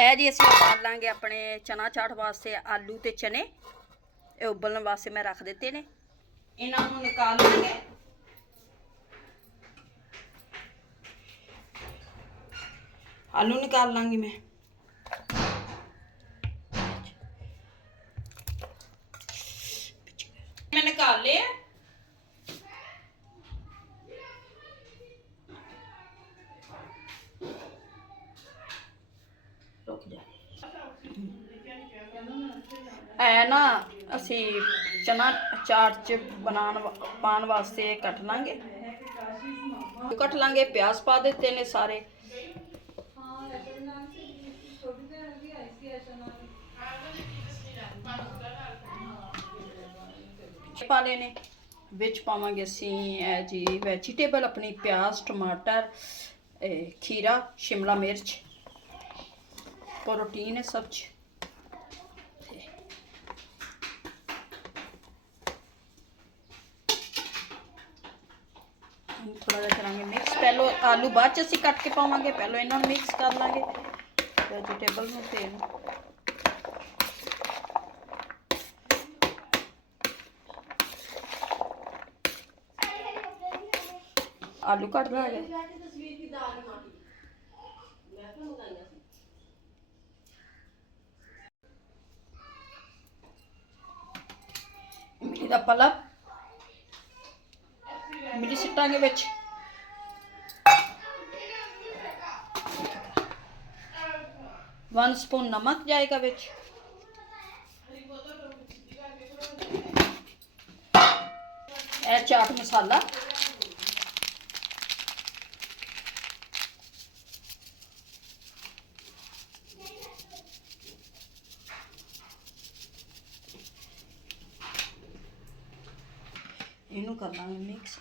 ਇਹ ਜੀ ਅਸੀਂ ਉਬਾਲ ਲਾਂਗੇ ਆਪਣੇ ਚਨਾ ਚਾਟ ਵਾਸਤੇ ਆਲੂ ਤੇ ਚਨੇ। ਇਹ ਉਬਲਣ ਵਾਸਤੇ ਮੈਂ ਰੱਖ ਦਿੱਤੇ ਨੇ, ਇਹਨਾਂ ਨੂੰ ਨਿਕਾਲ ਲਾਂਗੇ। ਆਲੂ निकाल लांगी मैं। मैं निकाल ले। रुक जा। है ना असी चना चाट च पान वास्ते कट लांगे। कट लांगे, प्याज पा देते ने सारे। पा लेने विच पावांगे असी जी वैजीटेबल अपनी प्याज, टमाटर, खीरा, शिमला मिर्च, प्रोटीन है सब च। थोड़ा जिहा करांगे मिक्स। पहलो आलू बाद च असी कट के पावांगे, पहलो इन्हां नूं मिक्स कर लांगे वैजीटेबल नूं ते आलू कट रहा है। इमली दा पल्प इमली सिटांगे विच। 1 स्पून नमक जाएगा विच। ए चाट मसाला, इनू कर लांगे मिक्स।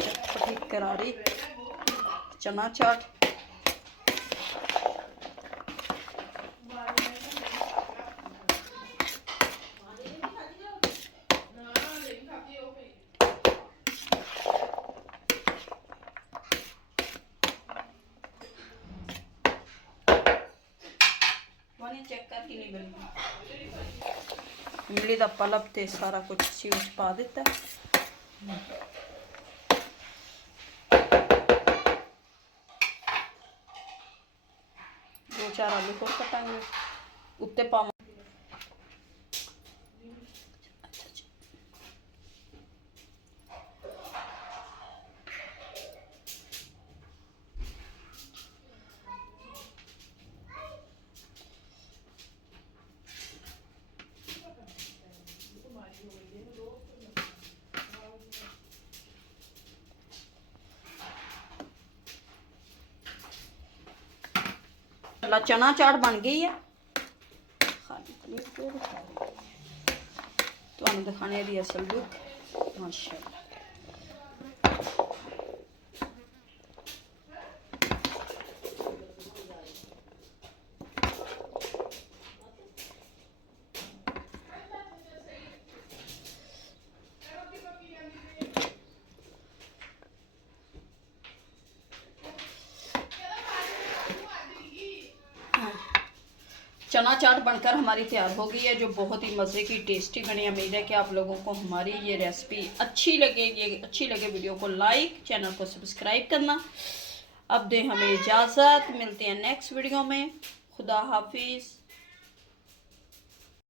चटपटी करारी चना चाट। चेक कर कि नहीं बनी। इमली का पल्प ते सारा कुछ इसी विच पा दिता। दो चार आलू होर कटांगे उत्ते पाव। चना चाट बन गई है। तुहानू दिखाने दी असल लुक माशाअल्लाह। चना चाट बनकर हमारी तैयार हो गई है, जो बहुत ही मज़े की टेस्टी बनी। उम्मीद है कि आप लोगों को हमारी ये रेसिपी अच्छी लगे वीडियो को लाइक, चैनल को सब्सक्राइब करना। अब दें हमें इजाज़त, मिलते हैं नेक्स्ट वीडियो में। खुदा हाफिज़।